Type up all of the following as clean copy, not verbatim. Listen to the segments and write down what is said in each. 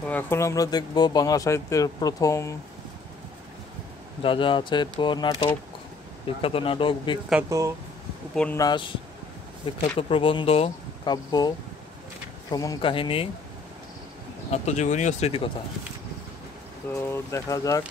তো এখন আমরা দেখব বাংলা সাহিত্যের প্রথম যা যা আছে। তো নাটক, বিখ্যাত উপন্যাস, বিখ্যাত প্রবন্ধ, কাব্য, ভ্রমণ কাহিনী, আত্মজীবনী ও স্মৃতিকথা। তো দেখা যাক।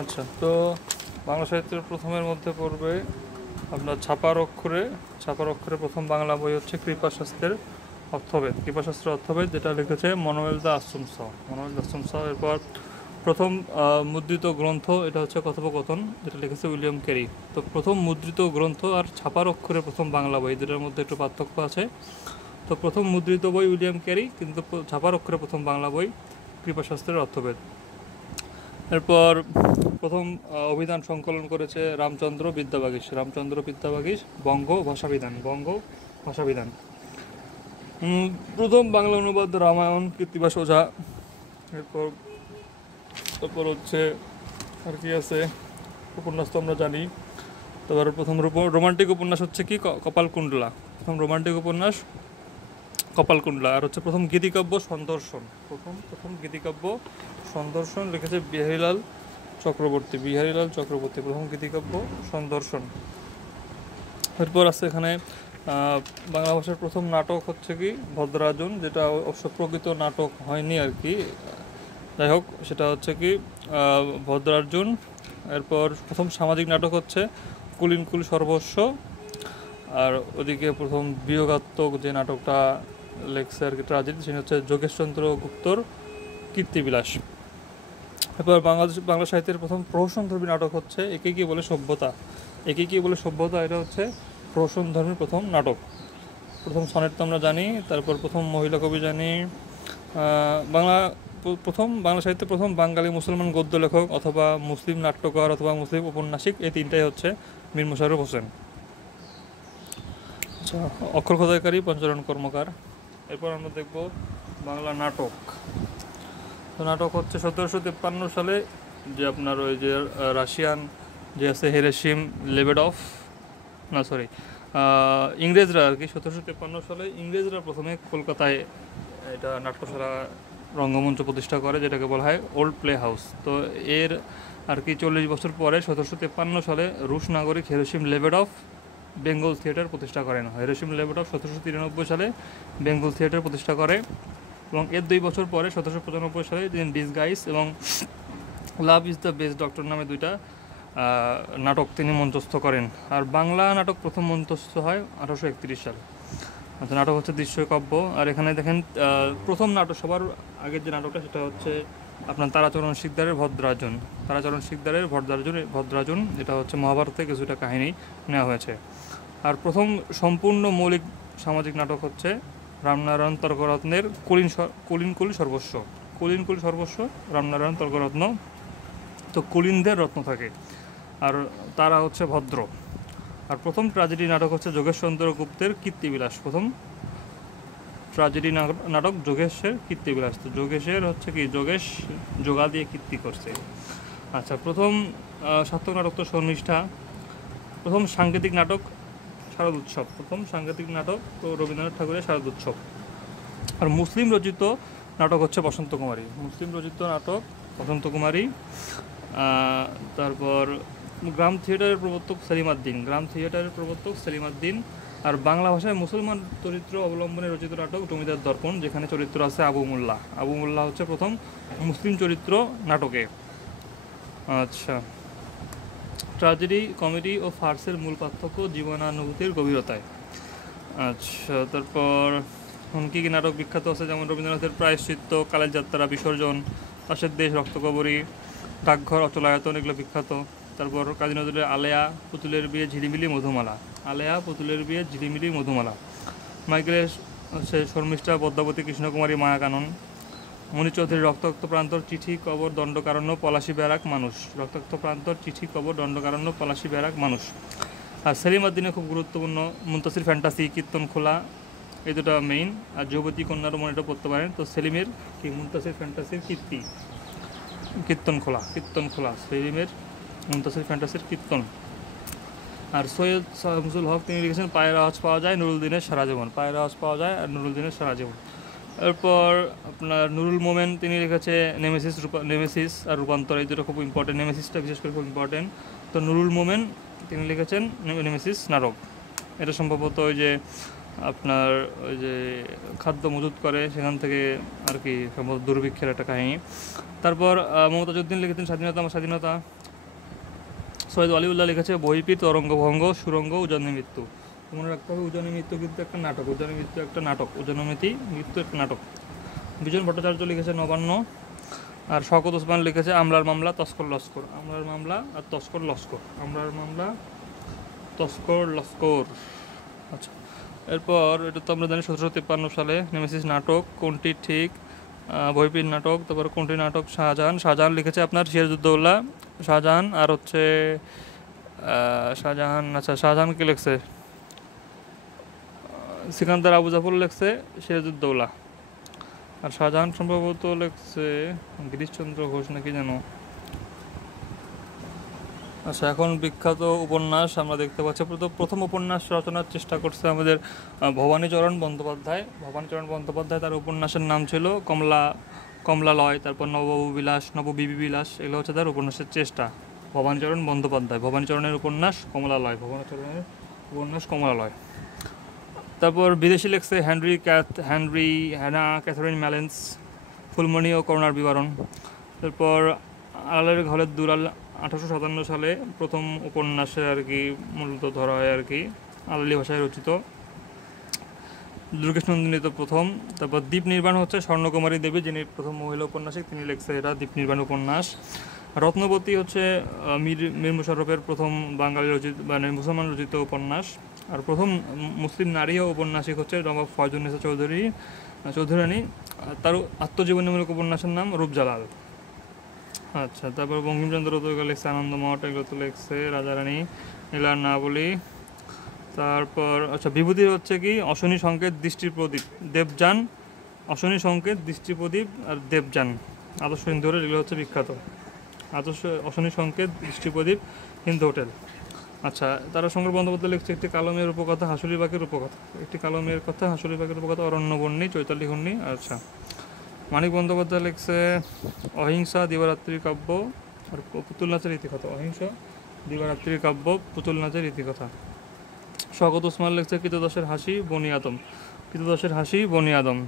আচ্ছা, তো বাংলা সাহিত্যের প্রথমের মধ্যে পড়বে আপনার ছাপার অক্ষরে প্রথম বাংলা বই হচ্ছে কৃপাশাস্ত্রের অর্থভেদ, যেটা লিখেছে মনোয়েল দা আশ্রম স। এরপর প্রথম মুদ্রিত গ্রন্থ, এটা হচ্ছে কথোপকথন, যেটা লিখেছে উইলিয়াম ক্যারি। তো প্রথম মুদ্রিত গ্রন্থ আর ছাপার অক্ষরে প্রথম বাংলা বই, দুটার মধ্যে একটু পার্থক্য আছে। তো প্রথম মুদ্রিত বই উইলিয়াম ক্যারি, কিন্তু ছাপার অক্ষরে প্রথম বাংলা বই কৃপাশাস্ত্রের অর্থভেদ। এরপর প্রথম অভিধান সংকলন করেছে রামচন্দ্র বিদ্যাবাগীশ। বঙ্গ ভাষাবিধান। প্রথম বাংলা অনুবাদ রামায়ণ কৃত্তিবাস ওঝা। এরপর তারপর হচ্ছে আর কি আছে, উপন্যাস তো আমরা জানি। তারপর প্রথম রোমান্টিক উপন্যাস হচ্ছে কি কপালকুণ্ডলা। প্রথম রোমান্টিক উপন্যাস কপালকুণ্ডলা। আর হচ্ছে প্রথম গীতিকাব্য সন্দর্শন লিখেছে বিহারীলাল চক্রবর্তী। প্রথম গীতিকাব্য সন্দর্শন। এরপর আছে এখানে বাংলা ভাষার প্রথম নাটক হচ্ছে কি ভদ্রার্জুন, যেটা অবশ্য প্রকৃত নাটক হয়নি আর কি, যাই হোক সেটা হচ্ছে কি ভদ্রার্জুন। এরপর প্রথম সামাজিক নাটক হচ্ছে কুলিনকুল সর্বস্ব। আর ওদিকে প্রথম বিয়োগাত্মক যে নাটকটা লেখছে আর কি ট্রাজেডি, সেটা হচ্ছে যোগেশচন্দ্র গুপ্তর কীর্তিবিলাস। এরপর বাংলা সাহিত্যের প্রথম প্রহসনধর্মী নাটক হচ্ছে একে কি বলে সভ্যতা। এটা হচ্ছে প্রহসনধর্মী প্রথম নাটক। প্রথম সনেট তো আমরা জানি। তারপর প্রথম মহিলা কবি জানি। বাংলা সাহিত্যে প্রথম বাঙালি মুসলমান গদ্য লেখক অথবা মুসলিম নাট্যকার অথবা মুসলিম ঔপন্যাসিক, এই তিনটাই হচ্ছে মীর মোশাররফ হোসেন। আচ্ছা, অক্ষর খোদাইকারী পঞ্চানন কর্মকার। এরপর আমরা দেখব বাংলা নাটক। তো নাটক হচ্ছে 1753 সালে, যে আপনার ওই যে রাশিয়ান যে আছে হেরেশিম লেবেডফ, ইংরেজরা আর কি 1753 সালে ইংরেজরা প্রথমে কলকাতায় এটা নাট্যশালা রঙ্গমঞ্চ প্রতিষ্ঠা করে, যেটাকে বলা হয় ওল্ড প্লে হাউস। তো এর আর কি 40 বছর পরে 1753 সালে রুশ নাগরিক হেরেশিম লেবেডফ বেঙ্গল থিয়েটার প্রতিষ্ঠা করেন। হেরেশিম লেবেডফ 1793 সালে বেঙ্গল থিয়েটার প্রতিষ্ঠা করে, এবং এর 2 বছর পরে 1795 সালে তিনি ডিসগাইজ এবং love is the best doctor নামে দুইটা নাটক তিনি মঞ্চস্থ করেন। আর বাংলা নাটক প্রথম মঞ্চস্থ হয় 1831 সালে। আচ্ছা, নাটক হচ্ছে দৃশ্যকাব্য। আর এখানে দেখেন প্রথম নাটক, সবার আগের যে নাটকটা সেটা হচ্ছে আপনার তারাচরণ শিকদারের ভদ্রার্জুন, এটা হচ্ছে মহাভারতে কিছুটা কাহিনী নেওয়া হয়েছে। আর প্রথম সম্পূর্ণ মৌলিক সামাজিক নাটক হচ্ছে রামনারায়ণ তর্করত্নের কুলিনকুল সর্বস্ব। রামনারায়ণ তর্করত্ন, তো কুলিনদের রত্ন থাকে আর তারা হচ্ছে ভদ্র। আর প্রথম ট্র্যাজেডি নাটক হচ্ছে যোগেশচন্দ্র গুপ্তের কীর্তিবিলাস। প্রথম ট্র্যাজেডি নাটক যোগেশের কীর্তিবিলাস। তো যোগেশের হচ্ছে কি যোগা দিয়ে কীর্তি করছে। আচ্ছা, প্রথম সার্থক নাটক তো শর্মিষ্ঠা। প্রথম সাংগীতিক নাটক শারদোৎসব। তো রবীন্দ্রনাথ ঠাকুরের শারদোৎসব। আর মুসলিম রচিত নাটক হচ্ছে বসন্ত কুমারী। তারপর গ্রাম থিয়েটারের প্রবর্তক সেলিম আদ-দ্বীন। আর বাংলা ভাষায় মুসলমান চরিত্র অবলম্বনে রচিত নাটক জমিদার দর্পণ, যেখানে চরিত্র আছে আবু মোল্লা হচ্ছে প্রথম মুসলিম চরিত্র নাটকে। আচ্ছা, ট্র্যাজেডি, কমেডি ও ফার্সের মূল পার্থক্য জীবনানুভূতির গভীরতায়। আচ্ছা, তারপর কী কী নাটক বিখ্যাত আছে, যেমন রবীন্দ্রনাথের প্রায়শ্চিত্ত, কালের যাত্রা, বিসর্জন, পাশের দেশ, রক্তকবরী, ডাকঘর, অচলায়তন, এগুলো বিখ্যাত। তারপর কাজী নজরুলের আলেয়া, পুতুলের বিয়ে, ঝিলিমিলি, মধুমালা। আলেয়া, পুতুলের বিয়ে, ঝিলিমিলি, মধুমালা। মাইকেলের হচ্ছে শর্মিষ্ঠা, পদ্মাবতী, কৃষ্ণকুমারী, মায়াকানন। মণি চৌধুরীর রক্তাক্ত প্রান্তর, চিঠি, কবর, দণ্ডকারণ্য, পলাশী ব্যারাক, মানুষ। রক্তাক্ত প্রান্তর, চিঠি, কবর, দণ্ডকারণ্য, পলাশী ব্যারাক, মানুষ। আর সেলিম আদ্দিনের খুব গুরুত্বপূর্ণ মুনতাসির ফ্যান্টাসি, কীর্তন খোলা, এই দুটো মেইন। আর যুবতী কন্যারও মনে এটা পড়তে পারেন। তো সেলিমের কি মুনতাসির ফ্যান্টাসির কীর্তন খোলা সেলিমের মুনতাসির ফ্যান্টাসির কীর্তন। আর সৈয়দ শামসুল হক তিনি লিখেছেন পায়ের আওয়াজ পাওয়া যায়, নুরুল দিনের সারা জীবন। পায়ের আওয়াজ পাওয়া যায় আর নুরুল দিনের সারা জীবন। এরপর আপনার নুরুল মোমেন তিনি লিখেছে নেমেসিস আর রূপান্তর, এই দুটো খুব ইম্পর্টেন্ট। নেমেসিসটা বিশেষ করে খুব ইম্পর্টেন্ট। তো নুরুল মোমেন তিনি লিখেছেন নেমেসিস নাটক। এটা সম্ভবত ওই যে আপনার ওই যে খাদ্য মজুত করে সেখান থেকে আর কি সম্ভবত দুর্ভিক্ষের একটা কাহিনী। তারপর মমতাজউদ্দিন লিখেছেন স্বাধীনতা আমার স্বাধীনতা। সৈয়দ ওয়ালিউল্লাহ লিখেছে বহির্পীত, তরঙ্গভঙ্গ, সুরঙ্গ, উজানি মৃত্যু। মনে রাখতে হবে উজানি মৃত্যু কিন্তু একটা নাটক, উজানি মৃত্যু একটা নাটক। বিজন ভট্টাচার্য লিখেছে নবান্ন। আর শওকত ওসমান লিখেছে আমলার মামলা, তস্কর লস্কর। আচ্ছা, এরপর এটা তো আমরা জানি 1753 সালে নেমেসিস নাটক। কোনটি ঠিক? বহির্পীত নাটক। তারপর কোনটি নাটক? শাহজাহান লিখেছে আপনার সিরাজউদ্দৌলা, শাহজাহান। আর হচ্ছে শাহজাহান কি লিখছে? সিকান্দার আবু জাফর লিখছে সিরাজউদ্দৌলা। আর শাহজাহান সম্ভবত লিখছে গিরিশচন্দ্র ঘোষ নাকি যেন। আচ্ছা, এখন বিখ্যাত উপন্যাস আমরা দেখতে পাচ্ছি। প্রথম উপন্যাস রচনার চেষ্টা করছে আমাদের ভবানীচরণ বন্দ্যোপাধ্যায়। তার উপন্যাসের নাম ছিল কমলালয়। তারপর নববিবি বিলাস, এগুলো হচ্ছে তার উপন্যাসের চেষ্টা। ভবানীচরণের উপন্যাস কমলালয়। তারপর বিদেশি লেখছে হ্যানা ক্যাথারিন ম্যালেন্স, ফুলমণি ও করুণার বিবরণ। তারপর আলালের ঘরের দুলাল 1857 সালে প্রথম উপন্যাসে আর কি মূলত ধরা হয় আর কি, আলালি ভাষায় রচিত। দুর্গেশনন্দিনী তো প্রথম। তারপর দ্বীপ নির্বাণ হচ্ছে স্বর্ণকুমারী দেবী, যিনি প্রথম মহিলা উপন্যাসিক, তিনি লিখছে এটা দ্বীপ নির্বাণ উপন্যাস। রত্নবতী হচ্ছে মীর মুশাররফের প্রথম বাঙালি রচিত মানে মুসলমান রচিত উপন্যাস। আর প্রথম মুসলিম নারী ও ঔপন্যাসিক হচ্ছে নবাব ফয়জুন্নেসা চৌধুরানী। তার আত্মজীবনীমূলক উপন্যাসের নাম রূপজালাল। আচ্ছা, তারপর বঙ্কিমচন্দ্র তো লিখছে আনন্দমঠ, এগুলো তো লিখছে রাজারানী, এগুলার না বলি। তারপর আচ্ছা, বিভূতির হচ্ছে কি অশনি সংকেত, দৃষ্টির প্রদীপ, দেবযান। অশনি সংকেত, দৃষ্টিপ্রদীপ আর দেবযান, আদর্শ হিন্দু হোটেল, এগুলো হচ্ছে বিখ্যাত। অশনি সংকেত, দৃষ্টিপ্রদীপ, হিন্দু হোটেল। আচ্ছা, তারা শঙ্কর বন্দ্যোপাধ্যায় লিখছে একটি কালমের উপকথা, হাসুলি বাঁকের উপকথা, অরণ্যবর্ণী, চৈতালি ঘূর্ণি। আচ্ছা, মানিক বন্দ্যোপাধ্যায় লিখছে অহিংসা, দিবারাত্রির কাব্য আর পুতুল নাচের ইতিকথা। ইতিকথা। শওকত ওসমান লিখছে কৃতদাসের হাসি, বনি আদম।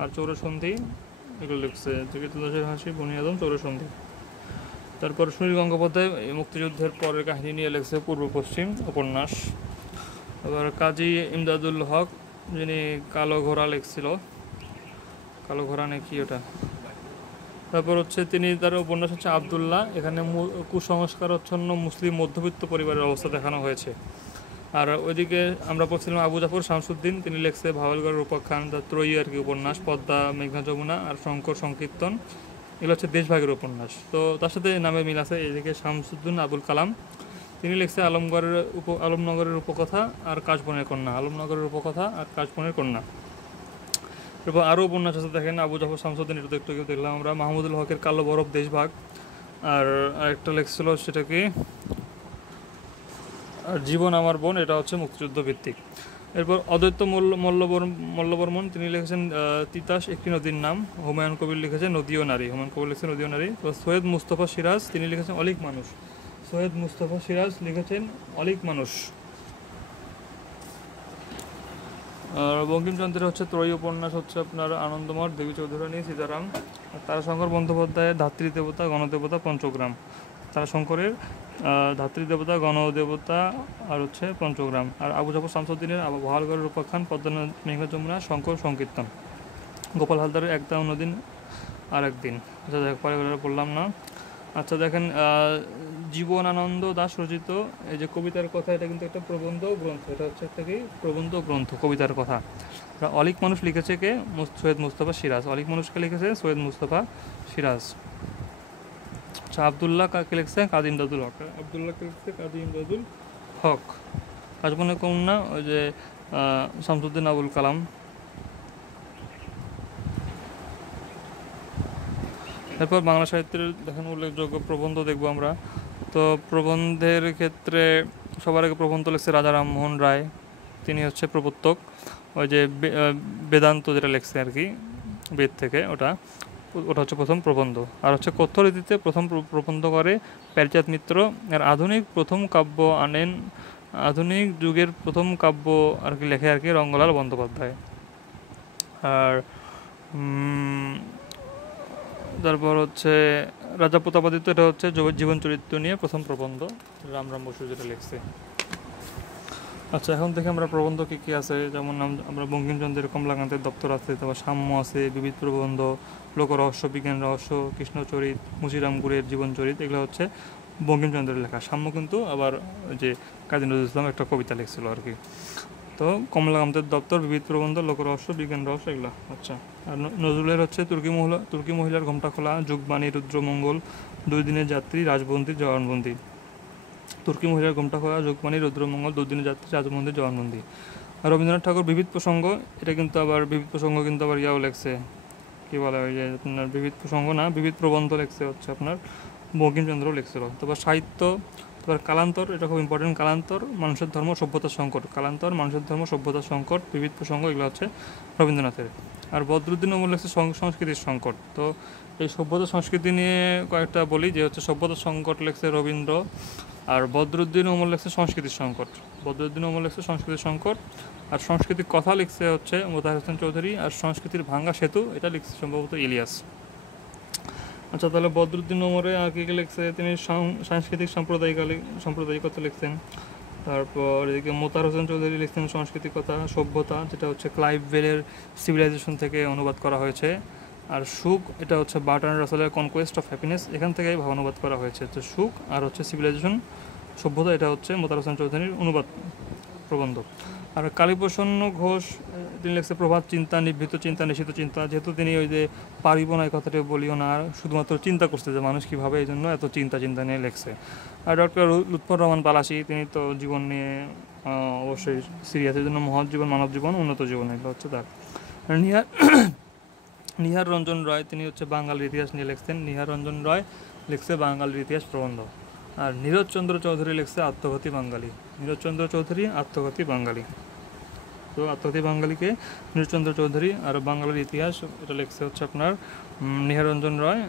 আর চৌরসন্ধি, এগুলো লিখছে কৃতদাসের হাসি, বনি আদম, চৌরসন্ধি। তারপর সুনীল গঙ্গোপাধ্যায় মুক্তিযুদ্ধের পরের কাহিনী নিয়ে লিখছে পূর্ব পশ্চিম উপন্যাস। আবার কাজী ইমদাদুল হক, যিনি কালো ঘোড়া লিখছিল, কালো ঘোড়া নাকি ওটা। তারপর হচ্ছে তার উপন্যাস হচ্ছে আবদুল্লাহ। এখানে কুসংস্কারচ্ছন্ন মুসলিম মধ্যবিত্ত পরিবারের অবস্থা দেখানো হয়েছে। আর ওইদিকে আমরা পড়ছিলাম আবু জাফর শামসুদ্দিন, তিনি লিখছে ভাওয়ালগড়ের উপাখ্যান, তার ত্রয়ী আর কি উপন্যাস, পদ্মা, মেঘনা, যমুনা আর শঙ্কর সংকীর্তন, এগুলো হচ্ছে দেশভাগের উপন্যাস। তো তার সাথে নামে মিল আছে। এদিকে শামসুদ্দিন আবুল কালাম, তিনি লিখছে আলমনগরের উপকথা আর কাশবনের কন্যা। এরপর আরও উপন্যাস আছে দেখেন, আবু জাফর শামসুদ্দিন, এটা একটু দেখলাম আমরা। মাহমুদুল হকের কালো বরফ, দেশভাগ। আর আরেকটা লেখছিল সেটা কি আর জীবন আমার বোন, এটা হচ্ছে মুক্তিযুদ্ধ ভিত্তিক। এরপর অদ্বৈত মল্লবর্মন, তিনি লিখেছেন তিতাস একটি নদীর নাম। হুমায়ুন কবির লিখেছে নদী ও নারী। তো সৈয়দ মুস্তফা সিরাজ, তিনি লিখেছেন অলিক মানুষ। আর বঙ্কিমচন্দ্রের হচ্ছে ত্রয়ী উপন্যাস হচ্ছে আপনার আনন্দমঠ, দেবী চৌধুরানী, সীতারাম। তারাশঙ্কর বন্দ্যোপাধ্যায়ের ধাত্রী দেবতা, গণদেবতা, পঞ্চগ্রাম। তারাশঙ্করের ধাত্রী দেবতা, গণদেবতা আর হচ্ছে পঞ্চগ্রাম। আর আবু জাফর শামসুদ্দিনের বহালগড়ের উপাখ্যান, পদ্মা মেঘনা যমুনা, শঙ্কর সংকীর্তন। গোপাল হালদারের একদা অন্যদিন আর একদিন। আচ্ছা দেখ পরে বললাম না। আচ্ছা দেখেন, জীবনানন্দ দাশ রচিত এই যে কবিতার কথা, এটা কিন্তু একটা প্রবন্ধ গ্রন্থ। এটা হচ্ছে একটা কি প্রবন্ধ গ্রন্থ, কবিতার কথা। অলিক মানুষ লিখেছে কে? সৈয়দ মুস্তফা সিরাজ। অলিক মানুষকে লিখেছে সৈয়দ মুস্তফা সিরাজ। আচ্ছা, আবদুল্লাহ কাকে লিখছে? কাজী ইমদাদুল হক। আবদুল্লাহকে লিখছে কাজী ইমদাদুল হক। কাজবনে কন্যা ওই যে শামসুদ্দিন আবুল কালাম। এরপর বাংলা সাহিত্যের দেখেন উল্লেখযোগ্য প্রবন্ধ দেখবো আমরা। তো প্রবন্ধের ক্ষেত্রে সবার আগে প্রবন্ধ লিখছে রাজা রামমোহন রায়, তিনি হচ্ছে প্রবর্তক। ওই যে বেদান্ত যেটা লিখছে আর কি, বেদ থেকে, ওটা হচ্ছে প্রথম প্রবন্ধ। আর হচ্ছে কথ্য রীতিতে প্রথম প্রবন্ধ করে প্যারিচাঁদ মিত্র। আর আধুনিক প্রথম কাব্য আনেন, আধুনিক যুগের প্রথম কাব্য আর কি লেখে আর কি রঙ্গলাল বন্দ্যোপাধ্যায়। আর তারপর হচ্ছে রাজা প্রতাপাদিত্য, এটা হচ্ছে জীবন চরিত্র নিয়ে প্রথম প্রবন্ধ, রামরাম বসু যেটা লিখছে। আচ্ছা, এখন থেকে আমরা প্রবন্ধ কী কী আছে, যেমন আমরা বঙ্কিমচন্দ্রের কমলাকান্তের দপ্তর আছে, তারপর সাম্য আছে, বিবিধ প্রবন্ধ, লোকরহস্য, বিজ্ঞান রহস্য, কৃষ্ণচরিত, মুচিরাম গুড়ের জীবনচরিত, এগুলো হচ্ছে বঙ্কিমচন্দ্রের লেখা। সাম্য কিন্তু আবার যে কাজী নজরুল ইসলাম একটা কবিতা লিখছিল আর কি। তো কমলাকান্তের দপ্তর, বিবিধ প্রবন্ধ, লোকরহস্য, বিজ্ঞান রহস্য, এগুলো। আচ্ছা, আর নজরুলের হচ্ছে তুর্কি মহিলার ঘোমটা খোলা, যুগবাণী, রুদ্রমঙ্গল, 2 দিনের যাত্রী, রাজবন্দী, জবানবন্দি। তুর্কি মহিলার ঘোমটা খোলা, যুগবাণী, রুদ্রমঙ্গল, 2 দিনের যাত্রী, রাজবন্দী, জবানবন্দি। আর রবীন্দ্রনাথ ঠাকুর বিবিধ প্রসঙ্গ, এটা কিন্তু আবার বিবিধ প্রসঙ্গ কিন্তু আবার ইয়াও লেখছে, কী বলে ওই যে আপনার বিবিধ প্রসঙ্গ না, বিবিধ প্রবন্ধ লেখছে হচ্ছে আপনার বঙ্কিমচন্দ্র লিখছিল। তারপর সাহিত্য, তারপর কালান্তর, এটা খুব ইম্পর্টেন্ট। কালান্তর, মানুষের ধর্ম, সভ্যতার সংকট। কালান্তর, মানুষের ধর্ম, সভ্যতার সংকট, বিবিধ প্রসঙ্গ, এগুলো হচ্ছে রবীন্দ্রনাথের। আর বদরুদ্দিন ওমর লিখছে সংস্কৃতির সংকট। তো এই সভ্যতা সংস্কৃতি নিয়ে কয়েকটা বলি, যে হচ্ছে সভ্যতার সংকট লিখছে রবীন্দ্র, আর বদরুদ্দিন ওমর লিখছে সংস্কৃতির সংকট। বদরুদ্দিন ওমর লিখছে সংস্কৃতির সংকট, আর সংস্কৃতির কথা লিখছে হচ্ছে মোতাহার হোসেন চৌধুরী, আর সংস্কৃতির ভাঙ্গা সেতু এটা লিখছে সম্ভবত ইলিয়াস। আচ্ছা, তাহলে বদরুদ্দিন ওমরে আর কী লিখছে? তিনি সাংস্কৃতিক সাম্প্রদায়িকতা লিখছেন। তারপর এদিকে মোতাহার হোসেন চৌধুরী লিখছেন সংস্কৃতিকতা, সভ্যতা, যেটা হচ্ছে ক্লাইভ বেলের সিভিলাইজেশন থেকে অনুবাদ করা হয়েছে। আর সুখ, এটা হচ্ছে বার্ট্রান্ড রাসেলের কনকোয়েস্ট অফ হ্যাপিনেস, এখান থেকেই অনুবাদ করা হয়েছে। তো সুখ আর হচ্ছে সিভিলাইজেশন, সভ্যতা, এটা হচ্ছে মোতাহার হোসেন চৌধুরীর অনুবাদ প্রবন্ধ। আর কালীপ্রসন্ন ঘোষ, তিনি লিখছে প্রভাত চিন্তা, নিভৃত চিন্তা, নিষিদ্ধ চিন্তা। যেহেতু তিনি ওই যে পারিব না এই কথাটা বলিও না, আর শুধুমাত্র চিন্তা করছে যে মানুষ কীভাবে, এই জন্য এত চিন্তা নিয়ে লিখছে। আর ডক্টর লুৎফর রহমান পালাসি, তিনি তো জীবন নিয়ে অবশ্যই সিরিয়াস, এই জন্য মহৎ জীবন, মানব জীবন, উন্নত জীবন, এগুলো হচ্ছে তার। নিহার রঞ্জন রয়, তিনি হচ্ছে বাঙালির ইতিহাস নিয়ে লিখছেন। নিহার রঞ্জন রয় লিখছে বাঙালির ইতিহাস প্রবন্ধ। আর নীরজচন্দ্র চৌধুরী লিখছে আত্মঘাতী বাঙালি। নীরজচন্দ্র চৌধুরী আত্মঘাতী বাঙালি। তো আত্মঘাতী বাঙালিকে নীরজচন্দ্র চৌধুরী। আর বাঙালির ইতিহাস, এটা লিখছে হচ্ছে আপনার নিহার রঞ্জন রয়।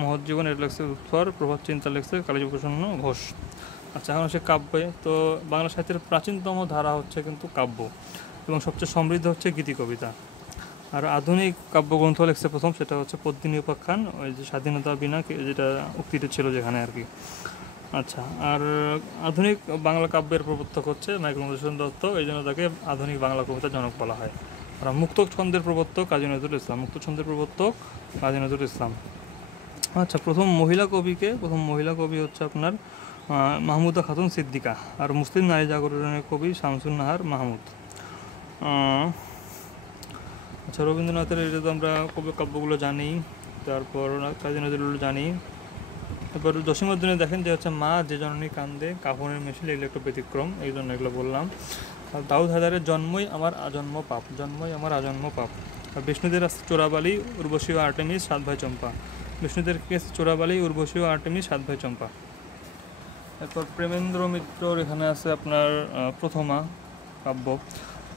মহৎ জীবন, এটা লিখছে লুৎফর। প্রভাত চিন্তা লিখছে কালীপ্রসন্ন ঘোষ। আচ্ছা, এখন হচ্ছে কাব্যে। তো বাংলা সাহিত্যের প্রাচীনতম ধারা হচ্ছে কিন্তু কাব্য, এবং সবচেয়ে সমৃদ্ধ হচ্ছে গীতি কবিতা। আর আধুনিক কাব্যগ্রন্থ লিখছে প্রথম, সেটা হচ্ছে পদ্মিনী উপাখ্যান, ওই যে স্বাধীনতা বিনা, যেটা উক্তিটা ছিল যেখানে আর কি। আচ্ছা, আর আধুনিক বাংলা কাব্যের প্রবর্তক হচ্ছে মাইকেল মধুসূদন দত্ত, এই জন্য তাকে আধুনিক বাংলা কবিতার জনক বলা হয়। আর মুক্ত ছন্দের প্রবর্তক কাজী নজরুল ইসলাম। মুক্ত ছন্দের প্রবর্তক কাজী নজরুল ইসলাম। আচ্ছা, প্রথম মহিলা কবি হচ্ছে আপনার মাহমুদা খাতুন সিদ্দিকা। আর মুসলিম নারী জাগরণের কবি শামসুন নাহার মাহমুদ। আচ্ছা, রবীন্দ্রনাথের এটা তো আমরা কাব্যগুলো জানি, তারপর কাজী নজরুল জানি। এবার জসীমউদ্দিনে দেখেন যে হচ্ছে মা যে জননী কান্দে, কাফনের মিছিল, এগুলো একটু ব্যতিক্রম, এই জন্য এগুলো বললাম। আর দাউদ হায়দারের জন্মই আমার আজন্ম পাপ, জন্মই আমার আজন্ম পাপ। আর বিষ্ণুদের আছে চোরাবালি, উর্বশী ও আর্টেমিস, 7 ভাই চম্পা। বিষ্ণুদের কি আছে? চোরাবালি, উর্বশী ও আর্টেমিস, 7 ভাই চম্পা। এরপর প্রেমেন্দ্র মিত্রর এখানে আছে আপনার প্রথমা কাব্য।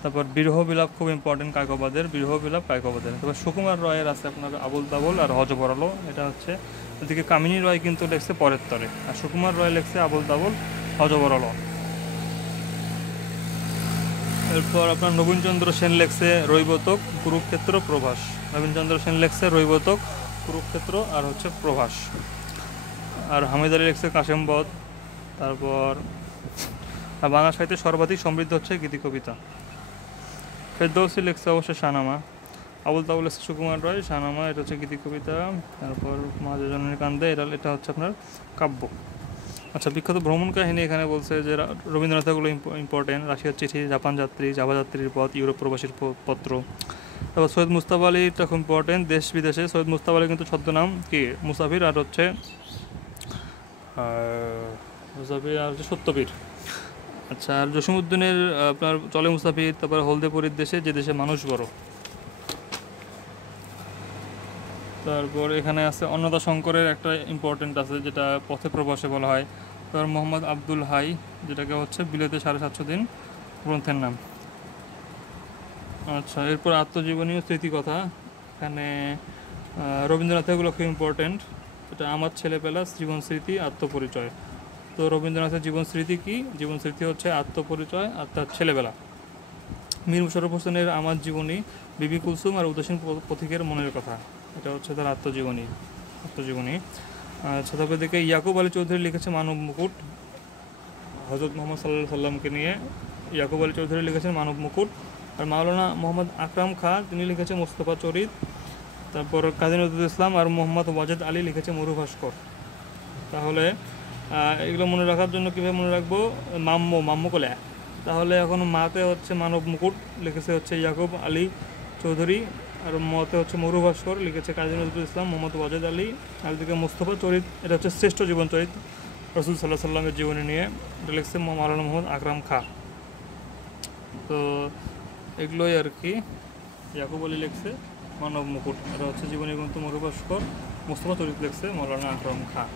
তারপর বিরহ বিলাপ, খুব ইম্পর্টেন্ট কায়কবাদের, বিরহ বিলাপ কায়কবাদের। তারপর সুকুমার রায়ের আছে আপনার আবুল তাবুল আর হজবরল, এটা হচ্ছে। এদিকে কামিনী রায় কিন্তু লেখছে পরের তরে, আর সুকুমার রায় লেখছে আবুল তাবুল হজবরল। এরপর আপনার নবীনচন্দ্র সেন লেখছে রৈবতক, কুরুক্ষেত্র, প্রভাস। নবীনচন্দ্র সেন লেখছে রৈবতক, কুরুক্ষেত্র আর হচ্ছে প্রভাস। আর হামিদ আলী লিখছে কাশেম বধ। তারপর আর বাংলা সাহিত্যে সর্বাধিক সমৃদ্ধ হচ্ছে গীতি কবিতা। ফেরদৌসী লিখছে অবশ্যই শাহনামা। আবুল তাবুল লিখছে সুকুমার রায় শাহনামা, এটা হচ্ছে গীতি কবিতা। তারপর মাঝে জননী কান্দে, এটা হচ্ছে আপনার কাব্য। আচ্ছা, বিখ্যাত ভ্রমণ কাহিনী এখানে বলছে যে রবীন্দ্রনাথগুলো ইম্পর্টেন্ট। রাশিয়ার চিঠি, জাপান যাত্রী, জাভা যাত্রীর পথ, ইউরোপ প্রবাসীর পত্র। তারপর সৈয়দ মুস্তাফা আলীটা খুব ইম্পর্টেন্ট, দেশ বিদেশে। সৈয়দ মুস্তাফা আলী কিন্তু ছদ্মনাম কি মুসাফির, আর হচ্ছে মুসাফির আর হচ্ছে সত্যবীর। আচ্ছা, আর জসীমউদ্দিনের আপনার চলে মুসাফির। তারপর হলদেপুরীর দেশে, যে দেশে মানুষ বড়। তারপর এখানে আছে অন্নদা শঙ্করের একটা ইম্পর্টেন্ট আছে, যেটা পথে প্রবাসে বলা হয়। তারপর মোহাম্মদ আব্দুল হাই, যেটাকে হচ্ছে বিলেতে 750 দিন গ্রন্থের নাম। আচ্ছা, এরপর আত্মজীবনী ও স্মৃতিকথা। এখানে রবীন্দ্রনাথেরগুলো খুব ইম্পর্টেন্ট। এটা আমার ছেলেবেলা, জীবন স্মৃতি, আত্মপরিচয়। তো রবীন্দ্রনাথের জীবন স্মৃতি কি? জীবন স্মৃতি হচ্ছে আত্মপরিচয় আর তার ছেলেবেলা। মীর মুশাররফ হোসেনের আমার জীবনী, বিবি কুলসুম আর উদাসীন পথিকের মনের কথা, এটা হচ্ছে তার আত্মজীবনী। আচ্ছা, তারপরে দেখে ইয়াকুব আলী চৌধুরী লিখেছে মানব মুকুট, হজরত মোহাম্মদ সাল্লাল্লাহু আলাইহি সাল্লামকে নিয়ে ইয়াকুব আলী চৌধুরী লিখেছেন মানব মুকুট। আর মাওলানা মোহাম্মদ আকরাম খাঁ, তিনি লিখেছে মোস্তফা চরিত। তারপর কাজী নজরুল ইসলাম আর মোহাম্মদ ওয়াজেদ আলী লিখেছে মরুভাস্কর। তাহলে এগুলো মনে রাখার জন্য কীভাবে মনে রাখবো? মাম্য কোলে। তাহলে এখন মাতে হচ্ছে মানব মুকুট লিখেছে হচ্ছে ইয়াকুব আলী চৌধুরী, আর মতে হচ্ছে মরুভাস্কর লিখেছে কাজী নজরুল ইসলাম, মোহাম্মদ ওয়াজেদ আলী। আর দিকে মোস্তফা চরিত, এটা হচ্ছে শ্রেষ্ঠ জীবন চরিত রাসূল সাল্লাল্লাহু আলাইহি সাল্লামের জীবনী নিয়ে, এটা লিখছে মাওলানা মোহাম্মদ আকরাম খাঁ। তো এগুলোই আর কি। ইয়াকুব আলী লিখছে মানব মুকুট, এটা হচ্ছে জীবনী গ্রন্থ মরুভাস্কর। মোস্তফা চরিত লিখছে মাওলানা আকরাম খাঁ।